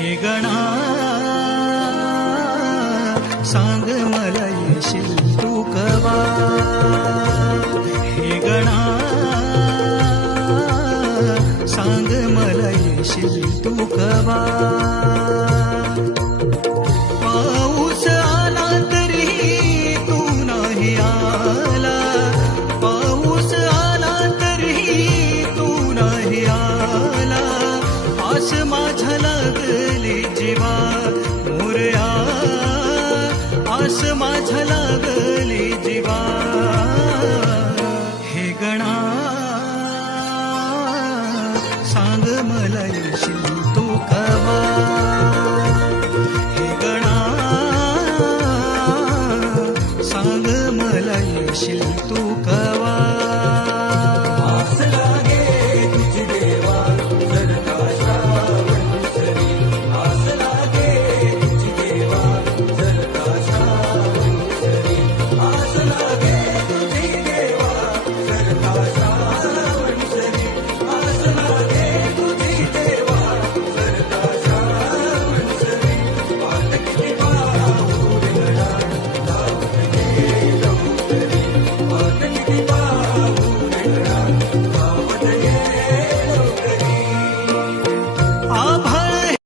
हे गणा सांग मला येशील तू कवा, हे गणा सांग मला येशील तू कवा. पाऊस आला तरी तू नाही आला, पाऊस आला तरी तू नाही आला, आस माझ्या लागली जीवा.